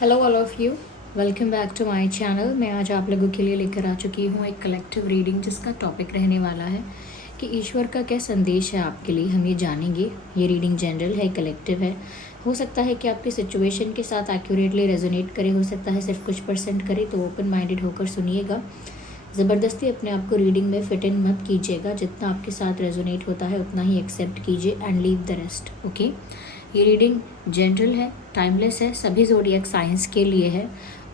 Hello all of you, welcome back to my channel. मैं आज आप लोगों के लिए लेकर आ चुकी हूँ एक कलेक्टिव रीडिंग जिसका टॉपिक रहने वाला है कि ईश्वर का क्या संदेश है आपके लिए, हम ये जानेंगे। ये रीडिंग जनरल है, कलेक्टिव है। हो सकता है कि आपकी सिचुएशन के साथ एक्यूरेटली रेजोनेट करे, हो सकता है सिर्फ कुछ % करे, तो ओपन माइंडेड होकर सुनिएगा। ज़बरदस्ती अपने आप को रीडिंग में फिट इन मत कीजिएगा। जितना आपके साथ रेजोनेट होता है उतना ही एक्सेप्ट कीजिए and leave the rest. Okay, ये रीडिंग जनरल है, टाइमलेस है, सभी ज़ोडिएक साइंस के लिए है।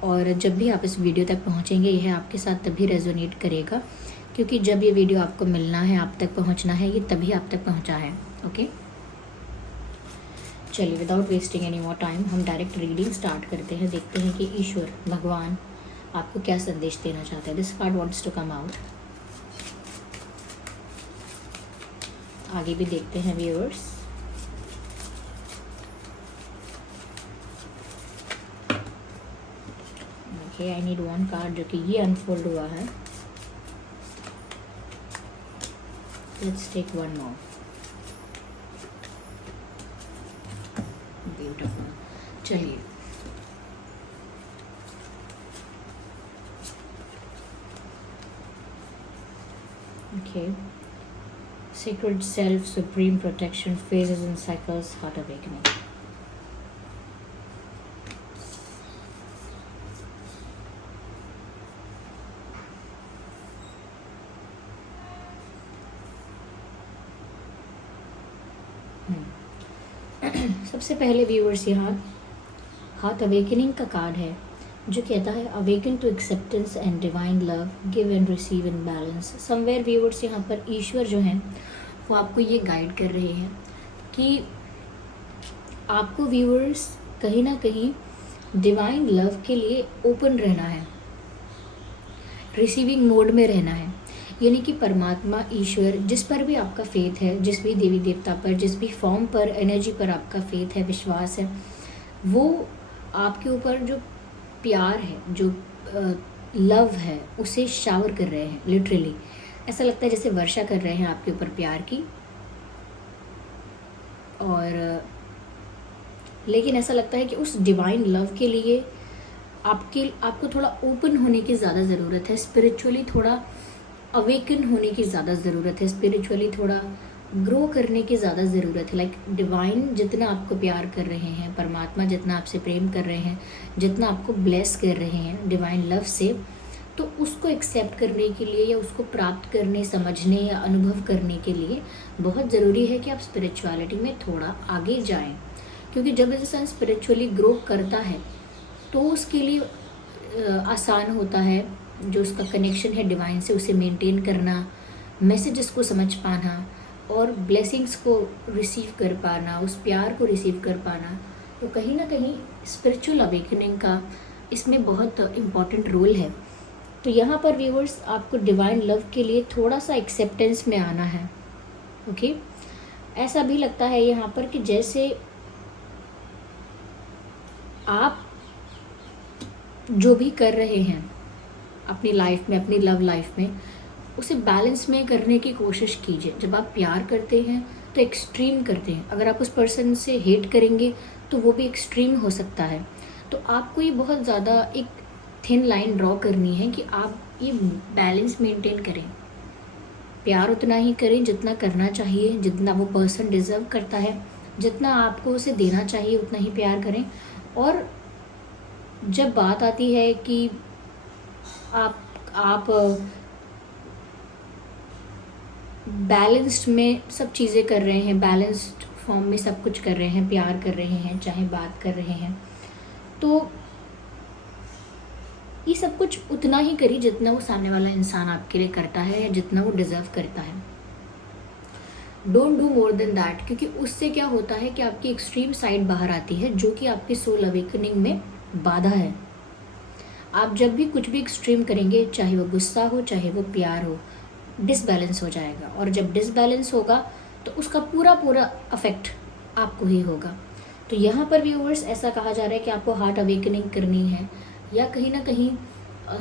और जब भी आप इस वीडियो तक पहुंचेंगे यह आपके साथ तभी रेजोनेट करेगा, क्योंकि जब ये वीडियो आपको मिलना है, आप तक पहुंचना है, ये तभी आप तक पहुंचा है। ओके, चलिए without wasting any more time हम डायरेक्ट रीडिंग स्टार्ट करते हैं। देखते हैं कि ईश्वर भगवान आपको क्या संदेश देना चाहता है। This card wants to come out. आगे भी देखते हैं viewers. Okay, I need one card जो कि ये अनफोल्ड हुआ है। Let's take one more. Beautiful. चलिए, okay, sacred self, supreme protection, phases and cycles, heart awakening. सबसे पहले व्यूअर्स यहाँ हार्ट अवेकनिंग का कार्ड है जो कहता है awaken to acceptance and divine love, give and receive in balance. Somewhere viewers यहाँ पर ईश्वर जो हैं वो आपको ये गाइड कर रहे हैं कि आपको व्यूअर्स कहीं ना कहीं डिवाइन लव के लिए ओपन रहना है, रिसीविंग मोड में रहना है। यानी कि परमात्मा ईश्वर जिस पर भी आपका फेथ है, जिस भी देवी देवता पर, जिस भी फॉर्म पर, एनर्जी पर आपका फेथ है, विश्वास है, वो आपके ऊपर जो प्यार है, जो लव है, उसे शावर कर रहे हैं। लिटरली ऐसा लगता है जैसे वर्षा कर रहे हैं आपके ऊपर प्यार की। और लेकिन ऐसा लगता है कि उस डिवाइन लव के लिए आपको थोड़ा ओपन होने की ज़्यादा ज़रूरत है, स्पिरिचुअली थोड़ा अवेकन होने की ज़्यादा ज़रूरत है, स्पिरिचुअली थोड़ा ग्रो करने की ज़्यादा ज़रूरत है। लाइक डिवाइन जितना आपको प्यार कर रहे हैं, परमात्मा जितना आपसे प्रेम कर रहे हैं, जितना आपको ब्लेस कर रहे हैं डिवाइन लव से, तो उसको एक्सेप्ट करने के लिए या उसको प्राप्त करने, समझने या अनुभव करने के लिए बहुत ज़रूरी है कि आप स्पिरिचुअलिटी में थोड़ा आगे जाएं। क्योंकि जब इंसान स्पिरिचुअली ग्रो करता है तो उसके लिए आसान होता है, जो उसका कनेक्शन है डिवाइन से उसे मेंटेन करना, मैसेजेस को समझ पाना और ब्लेसिंग्स को रिसीव कर पाना, उस प्यार को रिसीव कर पाना। तो कहीं ना कहीं स्पिरिचुअल अवेकनिंग का इसमें बहुत इम्पॉर्टेंट रोल है। तो यहाँ पर व्यूअर्स आपको डिवाइन लव के लिए थोड़ा सा एक्सेप्टेंस में आना है। ओके, ऐसा भी लगता है यहाँ पर कि जैसे आप जो भी कर रहे हैं अपनी लाइफ में, अपनी लव लाइफ में, उसे बैलेंस में करने की कोशिश कीजिए। जब आप प्यार करते हैं तो एक्सट्रीम करते हैं, अगर आप उस पर्सन से हेट करेंगे तो वो भी एक्सट्रीम हो सकता है। तो आपको ये बहुत ज़्यादा एक थिन लाइन ड्रॉ करनी है कि आप ये बैलेंस मेंटेन करें। प्यार उतना ही करें जितना करना चाहिए, जितना वो पर्सन डिज़र्व करता है, जितना आपको उसे देना चाहिए उतना ही प्यार करें। और जब बात आती है कि आप बैलेंस्ड में सब चीज़ें कर रहे हैं, बैलेंस्ड फॉर्म में सब कुछ कर रहे हैं, प्यार कर रहे हैं, चाहे बात कर रहे हैं, तो ये सब कुछ उतना ही करिए जितना वो सामने वाला इंसान आपके लिए करता है या जितना वो डिज़र्व करता है। Don't do more than that, क्योंकि उससे क्या होता है कि आपकी एक्सट्रीम साइड बाहर आती है जो कि आपकी सोल अवेकनिंग में बाधा है। आप जब भी कुछ भी एक्सट्रीम करेंगे, चाहे वो गुस्सा हो चाहे वो प्यार हो, डिसबैलेंस हो जाएगा। और जब डिसबैलेंस होगा तो उसका पूरा अफेक्ट आपको ही होगा। तो यहाँ पर व्यूअर्स ऐसा कहा जा रहा है कि आपको हार्ट अवेकनिंग करनी है या कहीं ना कहीं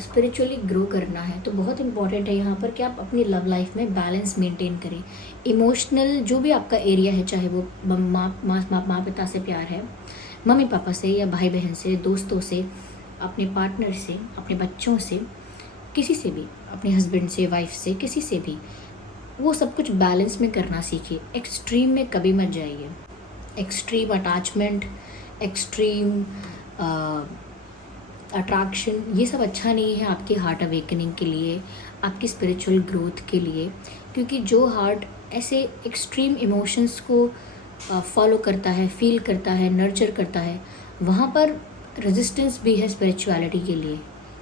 स्पिरिचुअली ग्रो करना है। तो बहुत इंपॉर्टेंट है यहाँ पर कि आप अपनी लव लाइफ में बैलेंस मेंटेन करें। इमोशनल जो भी आपका एरिया है, चाहे वो माँ पिता से प्यार है, मम्मी पापा से या भाई बहन से, दोस्तों से, अपने पार्टनर से, अपने बच्चों से, किसी से भी, अपने हस्बैंड से, वाइफ से, किसी से भी, वो सब कुछ बैलेंस में करना सीखिए। एक्सट्रीम में कभी मत जाइए। एक्सट्रीम अटैचमेंट, एक्सट्रीम अट्रैक्शन, ये सब अच्छा नहीं है आपकी हार्ट अवेकनिंग के लिए, आपकी स्पिरिचुअल ग्रोथ के लिए। क्योंकि जो हार्ट ऐसे एक्सट्रीम इमोशंस को फॉलो करता है, फील करता है, नर्चर करता है, वहाँ पर रेजिस्टेंस भी है स्पिरिचुअलिटी के लिए,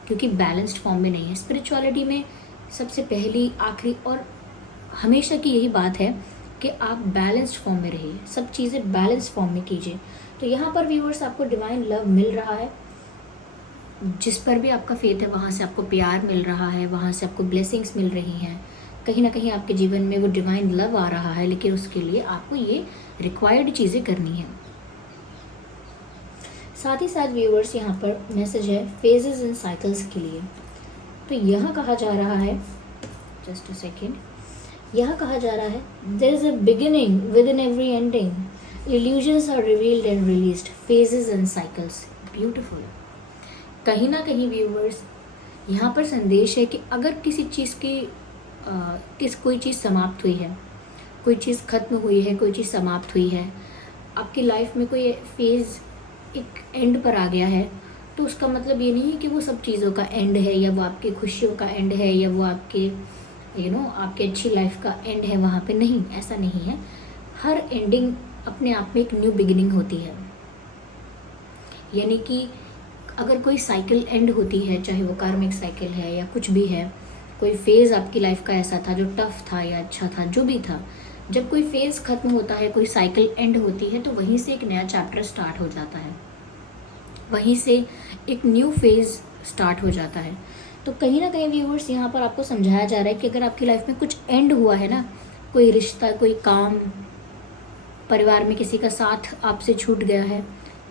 क्योंकि बैलेंस्ड फॉर्म में नहीं है। स्पिरिचुअलिटी में सबसे पहली, आखिरी और हमेशा की यही बात है कि आप बैलेंस्ड फॉर्म में रहिए, सब चीज़ें बैलेंस फॉर्म में कीजिए। तो यहाँ पर व्यूअर्स आपको डिवाइन लव मिल रहा है, जिस पर भी आपका फेथ है वहाँ से आपको प्यार मिल रहा है, वहाँ से आपको ब्लेसिंग्स मिल रही हैं। कहीं ना कहीं आपके जीवन में वो डिवाइन लव आ रहा है, लेकिन उसके लिए आपको ये रिक्वायर्ड चीज़ें करनी है। साथ ही साथ व्यूअर्स यहाँ पर मैसेज है फेजेस एंड साइकिल्स के लिए। तो यहाँ कहा जा रहा है, जस्ट अ सेकेंड, यहाँ कहा जा रहा है there is a beginning within every ending, illusions are revealed and released, phases and cycles. Beautiful. कहीं ना कहीं व्यूअर्स यहाँ पर संदेश है कि अगर किसी चीज़ की कोई चीज़ समाप्त हुई है, कोई चीज़ ख़त्म हुई है, कोई चीज़ समाप्त हुई है, आपकी लाइफ में कोई फेज़ एक एंड पर आ गया है, तो उसका मतलब ये नहीं है कि वो सब चीज़ों का एंड है, या वो आपकी खुशियों का एंड है, या वो आपके आपकी अच्छी लाइफ का एंड है। वहाँ पे नहीं, ऐसा नहीं है। हर एंडिंग अपने आप में एक न्यू बिगिनिंग होती है। यानी कि अगर कोई साइकिल एंड होती है, चाहे वो कार्मिक साइकिल है या कुछ भी है, कोई फेज़ आपकी लाइफ का ऐसा था जो टफ था या अच्छा था, जो भी था, जब कोई फेज़ ख़त्म होता है, कोई साइकिल एंड होती है, तो वहीं से एक नया चैप्टर स्टार्ट हो जाता है, वहीं से एक न्यू फेज़ स्टार्ट हो जाता है। तो कहीं ना कहीं व्यूअर्स यहाँ पर आपको समझाया जा रहा है कि अगर आपकी लाइफ में कुछ एंड हुआ है ना, कोई रिश्ता, कोई काम, परिवार में किसी का साथ आपसे छूट गया है,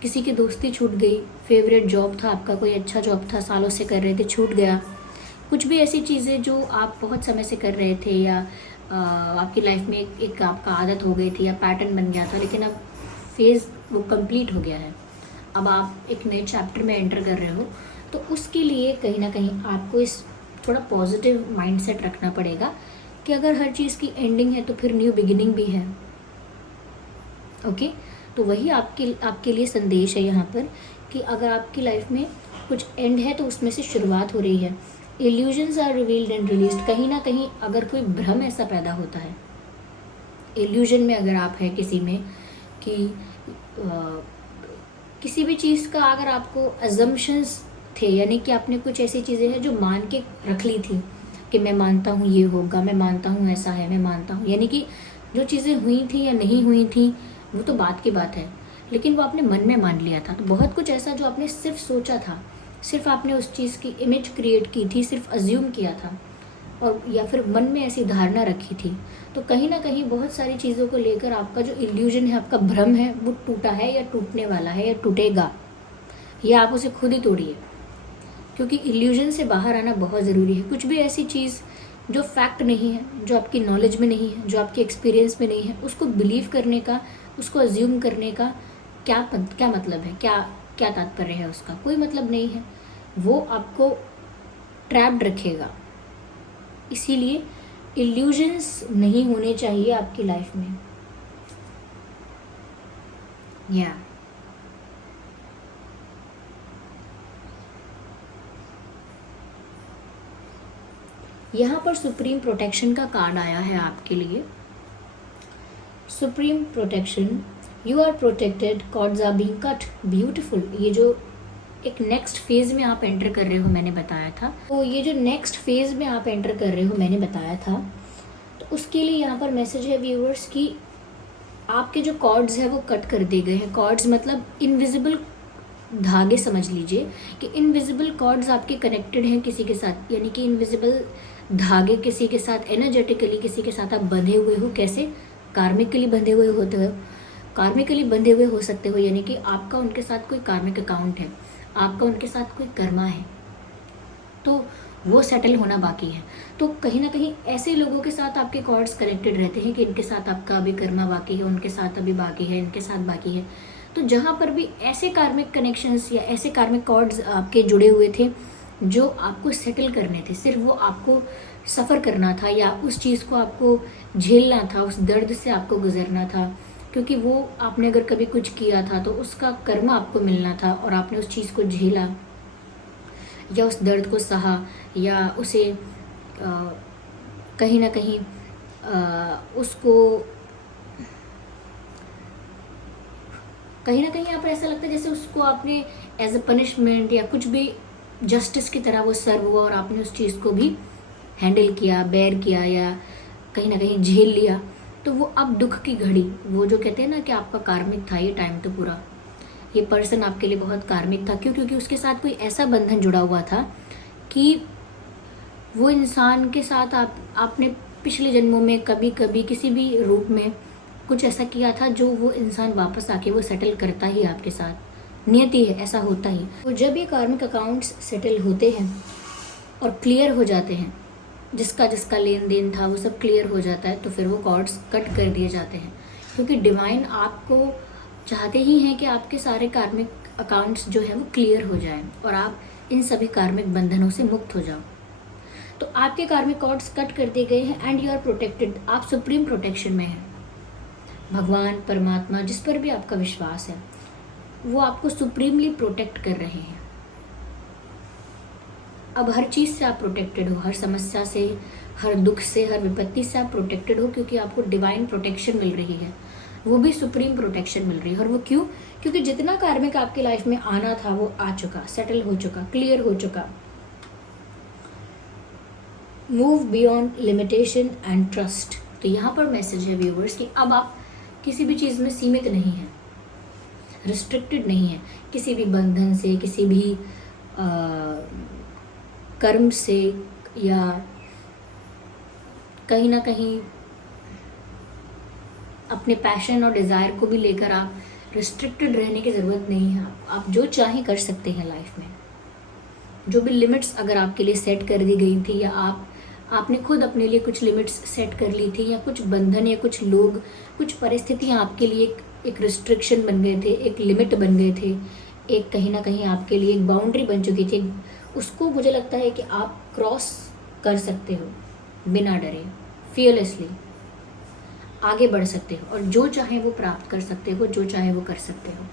किसी की दोस्ती छूट गई, फेवरेट जॉब था आपका, कोई अच्छा जॉब था, सालों से कर रहे थे, छूट गया, कुछ भी ऐसी चीज़ें जो आप बहुत समय से कर रहे थे, या आपकी लाइफ में एक आपका आदत हो गई थी या पैटर्न बन गया था, लेकिन अब फेज़ वो कंप्लीट हो गया है, अब आप एक नए चैप्टर में एंटर कर रहे हो। तो उसके लिए कहीं ना कहीं आपको इस थोड़ा पॉजिटिव माइंडसेट रखना पड़ेगा कि अगर हर चीज़ की एंडिंग है तो फिर न्यू बिगिनिंग भी है। ओके, तो वही आपके लिए संदेश है यहाँ पर कि अगर आपकी लाइफ में कुछ एंड है तो उसमें से शुरुआत हो रही है। Illusions are revealed and released. कहीं ना कहीं अगर कोई भ्रम ऐसा पैदा होता है, इल्यूजन में अगर आप हैं किसी में कि किसी भी चीज़ का अगर आपको अजम्पशंस थे, यानी कि आपने कुछ ऐसी चीज़ें हैं जो मान के रख ली थी कि मैं मानता हूँ ये होगा, मैं मानता हूँ ऐसा है, मैं मानता हूँ, यानी कि जो चीज़ें हुई थी या नहीं हुई थी वो तो बात की बात है, लेकिन वो आपने मन में मान लिया था। तो बहुत कुछ ऐसा जो आपने सिर्फ सोचा था, सिर्फ आपने उस चीज़ की इमेज क्रिएट की थी, सिर्फ अज्यूम किया था, और या फिर मन में ऐसी धारणा रखी थी। तो कहीं ना कहीं बहुत सारी चीज़ों को लेकर आपका जो इल्यूजन है, आपका भ्रम है, वो टूटा है या टूटने वाला है या टूटेगा, या आप उसे खुद ही तोड़िए, क्योंकि इल्यूजन से बाहर आना बहुत ज़रूरी है। कुछ भी ऐसी चीज़ जो फैक्ट नहीं है, जो आपकी नॉलेज में नहीं है, जो आपके एक्सपीरियंस में नहीं है, उसको बिलीव करने का, उसको अज्यूम करने का क्या मतलब है, क्या तात्पर्य है उसका? कोई मतलब नहीं है, वो आपको ट्रैप्ड रखेगा। इसीलिए इल्यूजन्स नहीं होने चाहिए आपकी लाइफ में। या यहाँ पर सुप्रीम प्रोटेक्शन का कार्ड आया है आपके लिए। Supreme protection, you are protected, cords are being cut. Beautiful. ये जो एक नेक्स्ट फेज़ में आप एंटर कर रहे हो, मैंने बताया था, तो ये जो नेक्स्ट फेज़ में आप एंटर कर रहे हो, मैंने बताया था, तो उसके लिए यहाँ पर मैसेज है व्यूअर्स कि आपके जो कॉर्ड्स हैं वो कट कर दिए गए हैं। कॉर्ड्स मतलब इनविजिबल धागे, समझ लीजिए कि इनविजिबल कॉर्ड्स आपके कनेक्टेड हैं किसी के साथ, यानी कि इनविजिबल धागे किसी के साथ, एनर्जेटिकली किसी के साथ आप बंधे हुए हो। कैसे? कार्मिकली बंधे हुए होते हो, कार्मिकली बंधे हुए हो सकते हो, यानी कि आपका उनके साथ कोई कार्मिक अकाउंट है, आपका उनके साथ कोई कर्मा है, तो वो सेटल होना बाकी है। तो कहीं ना कहीं ऐसे लोगों के साथ आपके कॉर्ड्स कनेक्टेड रहते हैं कि इनके साथ आपका अभी कर्मा बाकी है, उनके साथ अभी बाकी है, इनके साथ बाकी है। तो जहाँ पर भी ऐसे कार्मिक कनेक्शंस या ऐसे कार्मिक कॉर्ड्स आपके जुड़े हुए थे जो आपको सेटल करने थे, सिर्फ वो आपको सफ़र करना था या उस चीज़ को आपको झेलना था, उस दर्द से आपको गुजरना था, क्योंकि वो आपने अगर कभी कुछ किया था तो उसका कर्म आपको मिलना था और आपने उस चीज़ को झेला या उस दर्द को सहा या उसे कहीं ना कहीं उसको कहीं ना कहीं यहाँ पर ऐसा लगता है जैसे उसको आपने एज अ पनिशमेंट या कुछ भी जस्टिस की तरह वो सर्व हुआ और आपने उस चीज़ को भी हैंडल किया, बेयर किया या कहीं ना कहीं झेल लिया। तो वो अब दुख की घड़ी, वो जो कहते हैं ना कि आपका कार्मिक था ये टाइम, तो पूरा ये पर्सन आपके लिए बहुत कार्मिक था। क्यों? क्योंकि उसके साथ कोई ऐसा बंधन जुड़ा हुआ था कि वो इंसान के साथ आपने पिछले जन्मों में कभी कभी किसी भी रूप में कुछ ऐसा किया था जो वो इंसान वापस आके वो सेटल करता ही आपके साथ, नियति है, ऐसा होता ही। तो जब ये कार्मिक अकाउंट्स सेटल होते हैं और क्लियर हो जाते हैं, जिसका जिसका लेन देन था वो सब क्लियर हो जाता है, तो फिर वो कॉर्ड्स कट कर दिए जाते हैं। क्योंकि डिवाइन आपको चाहते ही हैं कि आपके सारे कार्मिक अकाउंट्स जो है वो क्लियर हो जाएं और आप इन सभी कार्मिक बंधनों से मुक्त हो जाओ। तो आपके कार्मिक कॉर्ड्स कट कर दिए गए हैं एंड यू आर प्रोटेक्टेड। आप सुप्रीम प्रोटेक्शन में हैं। भगवान, परमात्मा, जिस पर भी आपका विश्वास है, वो आपको सुप्रीमली प्रोटेक्ट कर रहे हैं। अब हर चीज़ से आप प्रोटेक्टेड हो, हर समस्या से, हर दुख से, हर विपत्ति से आप प्रोटेक्टेड हो, क्योंकि आपको डिवाइन प्रोटेक्शन मिल रही है, वो भी सुप्रीम प्रोटेक्शन मिल रही है। और वो क्यों? क्योंकि जितना कार्मिक आपकी लाइफ में आना था वो आ चुका, सेटल हो चुका, क्लियर हो चुका। Move beyond limitation and trust. तो यहाँ पर मैसेज है व्यूवर्स कि अब आप किसी भी चीज़ में सीमित नहीं है, रिस्ट्रिक्टेड नहीं है, किसी भी बंधन से, किसी भी कर्म से, या कहीं ना कहीं अपने पैशन और डिज़ायर को भी लेकर आप रिस्ट्रिक्टेड रहने की ज़रूरत नहीं है। आप जो चाहें कर सकते हैं लाइफ में। जो भी लिमिट्स अगर आपके लिए सेट कर दी गई थी, या आपने खुद अपने लिए कुछ लिमिट्स सेट कर ली थी, या कुछ बंधन या कुछ लोग, कुछ परिस्थितियाँ आपके लिए एक रिस्ट्रिक्शन बन गए थे, एक लिमिट बन गए थे, एक कहीं ना कहीं आपके लिए एक बाउंड्री बन चुकी थी, उसको मुझे लगता है कि आप क्रॉस कर सकते हो बिना डरे, फियरलेसली आगे बढ़ सकते हो और जो चाहे वो प्राप्त कर सकते हो, जो चाहे वो कर सकते हो।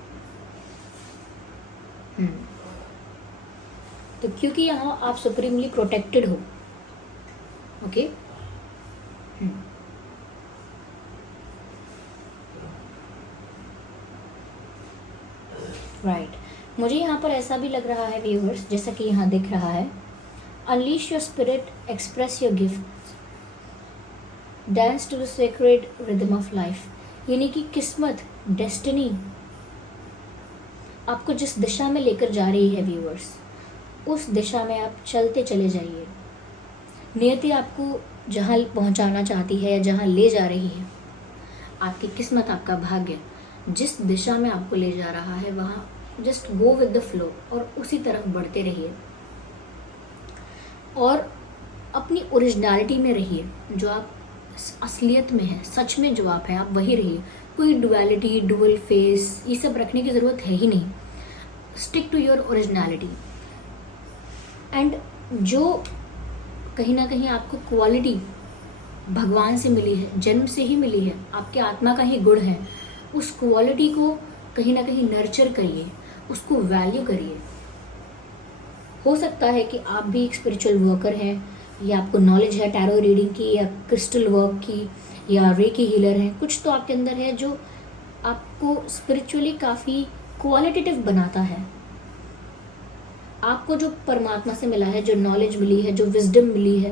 तो क्योंकि यहाँ आप सुप्रीमली प्रोटेक्टेड हो। Okay, right. मुझे यहाँ पर ऐसा भी लग रहा है व्यूअर्स, जैसा कि यहाँ दिख रहा है, unleash your spirit, express your gift, dance to the sacred rhythm of life. यानी कि किस्मत, डेस्टिनी आपको जिस दिशा में लेकर जा रही है व्यूअर्स, उस दिशा में आप चलते चले जाइए। नियति आपको जहाँ पहुँचाना चाहती है या जहाँ ले जा रही है, आपकी किस्मत, आपका भाग्य जिस दिशा में आपको ले जा रहा है, वहाँ just go with the flow और उसी तरफ बढ़ते रहिए और अपनी ओरिजिनलिटी में रहिए। जो आप असलियत में है, सच में जो आप हैं, आप वही रहिए। कोई डुअलिटी, डुअल फेस, ये सब रखने की ज़रूरत है ही नहीं। Stick to your originality. And जो कहीं ना कहीं आपको क्वालिटी भगवान से मिली है, जन्म से ही मिली है, आपके आत्मा का ही गुण है, उस क्वालिटी को कहीं ना कहीं नर्चर करिए, उसको वैल्यू करिए। हो सकता है कि आप भी एक स्पिरिचुअल वर्कर हैं, या आपको नॉलेज है टैरो रीडिंग की, या क्रिस्टल वर्क की, या रेकी हीलर हैं। कुछ तो आपके अंदर है जो आपको स्पिरिचुअली काफ़ी क्वालिटेटिव बनाता है। आपको जो परमात्मा से मिला है, जो नॉलेज मिली है, जो विजडम मिली है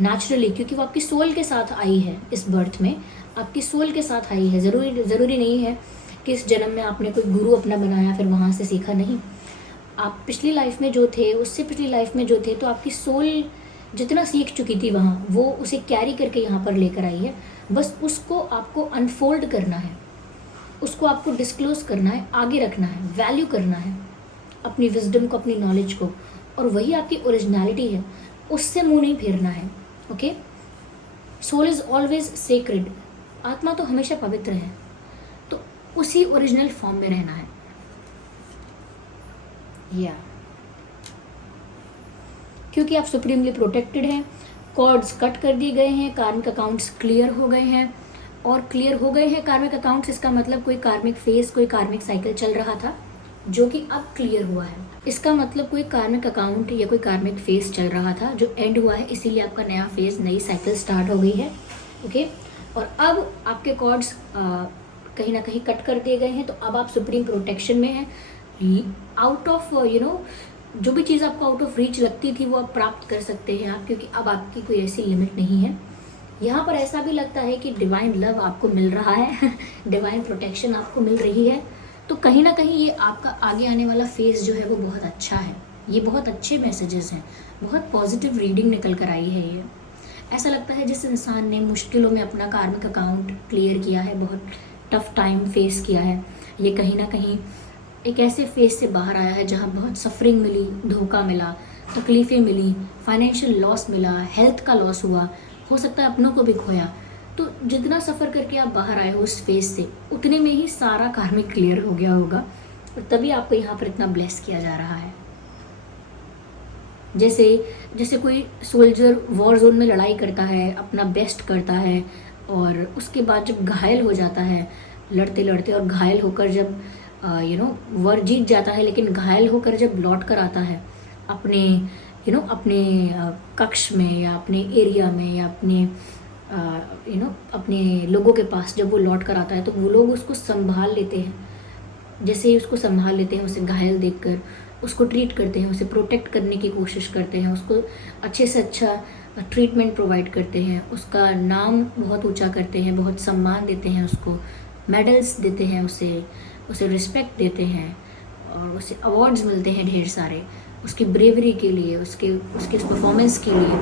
नेचुरली, क्योंकि वो आपकी सोल के साथ आई है, इस बर्थ में आपकी सोल के साथ आई है। ज़रूरी नहीं है कि इस जन्म में आपने कोई गुरु अपना बनाया फिर वहाँ से सीखा, नहीं। आप पिछली लाइफ में जो थे, उससे पिछली लाइफ में जो थे, तो आपकी सोल जितना सीख चुकी थी वहाँ, वो उसे कैरी करके यहाँ पर लेकर आई है। बस उसको आपको अनफोल्ड करना है, उसको आपको डिस्क्लोज करना है, आगे रखना है, वैल्यू करना है अपनी विजडम को, अपनी नॉलेज को, और वही आपकी ओरिजिनलिटी है, उससे मुंह नहीं फेरना है। Okay, soul is always sacred. आत्मा तो हमेशा पवित्र है। तो उसी ओरिजिनल फॉर्म में रहना है। या क्योंकि आप सुप्रीमली प्रोटेक्टेड हैं, कॉर्ड्स कट कर दिए गए हैं, कार्मिक अकाउंट्स क्लियर हो गए हैं। और क्लियर हो गए हैं कार्मिक अकाउंट्स, इसका मतलब कोई कार्मिक फेज, कोई कार्मिक साइकिल चल रहा था जो कि अब क्लियर हुआ है। इसका मतलब कोई कार्मिक अकाउंट या कोई कार्मिक फेज चल रहा था जो एंड हुआ है, इसीलिए आपका नया फेज, नई साइकिल स्टार्ट हो गई है। ओके, और अब आपके कॉर्ड्स कहीं ना कहीं कट कर दिए गए हैं, तो अब आप सुप्रीम प्रोटेक्शन में हैं। आउट ऑफ जो भी चीज़ आपको आउट ऑफ रीच लगती थी वो आप प्राप्त कर सकते हैं आप, क्योंकि अब आपकी कोई ऐसी लिमिट नहीं है। यहाँ पर ऐसा भी लगता है कि डिवाइन लव आपको मिल रहा है डिवाइन प्रोटेक्शन आपको मिल रही है। तो कहीं ना कहीं ये आपका आगे आने वाला फेज जो है वो बहुत अच्छा है। ये बहुत अच्छे मैसेजेस हैं, बहुत पॉजिटिव रीडिंग निकल कर आई है। ये ऐसा लगता है जिस इंसान ने मुश्किलों में अपना कार्मिक अकाउंट क्लियर किया है, बहुत टफ टाइम फेस किया है, ये कहीं ना कहीं एक ऐसे फेज से बाहर आया है जहाँ बहुत सफरिंग मिली, धोखा मिला, तकलीफ़ें मिली, फाइनेंशियल लॉस मिला, हेल्थ का लॉस हुआ, हो सकता है अपनों को भी खोया। तो जितना सफ़र करके आप बाहर आए हो उस फेज से, उतने में ही सारा कार्मिक क्लियर हो गया होगा, और तभी आपको यहाँ पर इतना ब्लेस किया जा रहा है। जैसे कोई सोल्जर वॉर जोन में लड़ाई करता है, अपना बेस्ट करता है, और उसके बाद जब घायल हो जाता है लड़ते लड़ते, और घायल होकर जब वॉर जीत जाता है, लेकिन घायल होकर जब लौट कर आता है अपने अपने कक्ष में या अपने एरिया में या अपने अपने लोगों के पास जब वो लौट कर आता है, तो वो लोग उसको संभाल लेते हैं। जैसे ही उसको संभाल लेते हैं, उसे घायल देखकर उसको ट्रीट करते हैं, उसे प्रोटेक्ट करने की कोशिश करते हैं, उसको अच्छे से अच्छा ट्रीटमेंट प्रोवाइड करते हैं, उसका नाम बहुत ऊंचा करते हैं, बहुत सम्मान देते हैं, उसको मेडल्स देते हैं, उसे रिस्पेक्ट देते हैं, और उसे अवार्ड्स मिलते हैं ढेर सारे उसकी ब्रेवरी के लिए, उसके परफॉर्मेंस के लिए।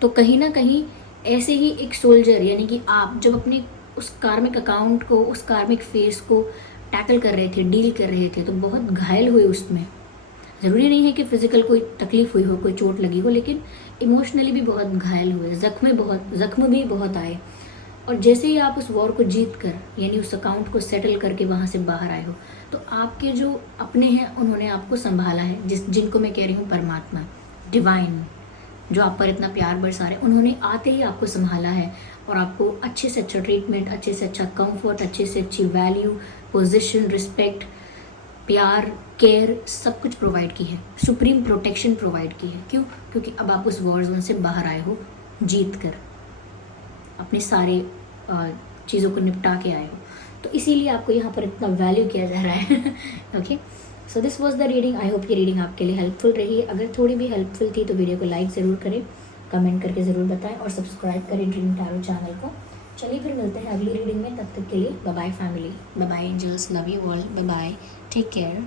तो कहीं ना कहीं ऐसे ही एक सोल्जर यानी कि आप जब अपने उस कार्मिक अकाउंट को, उस कार्मिक फेस को टैकल कर रहे थे, डील कर रहे थे, तो बहुत घायल हुए उसमें। ज़रूरी नहीं है कि फिजिकल कोई तकलीफ हुई हो, कोई चोट लगी हो, लेकिन इमोशनली भी बहुत घायल हुए, जख्म भी बहुत आए। और जैसे ही आप उस वॉर को जीत कर, यानी उस अकाउंट को सेटल करके वहाँ से बाहर आए हो, तो आपके जो अपने हैं उन्होंने आपको संभाला है, जिनको मैं कह रही हूँ परमात्मा, डिवाइन, जो आप पर इतना प्यार बरसा रहे, उन्होंने आते ही आपको संभाला है और आपको अच्छे से अच्छा ट्रीटमेंट, अच्छे से अच्छा कंफर्ट, अच्छे से अच्छी वैल्यू, पोजीशन, रिस्पेक्ट, प्यार, केयर, सब कुछ प्रोवाइड की है, सुप्रीम प्रोटेक्शन प्रोवाइड की है। क्यों? क्योंकि अब आप उस वॉर जोन से बाहर आए हो, जीत कर अपने सारे चीज़ों को निपटा के आए हो, तो इसीलिए आपको यहाँ पर इतना वैल्यू किया जा रहा है। Okay, so this was the reading. I hope ये रीडिंग आपके लिए हेल्पफुल रही। अगर थोड़ी भी हेल्पफुल थी तो वीडियो को लाइक ज़रूर करें, कमेंट करके ज़रूर बताएं और सब्सक्राइब करें ड्रीम टैरो चैनल को। चलिए फिर मिलते हैं अगली रीडिंग में, तब तक के लिए bye bye family, bye bye angels, love you all, bye bye, take care.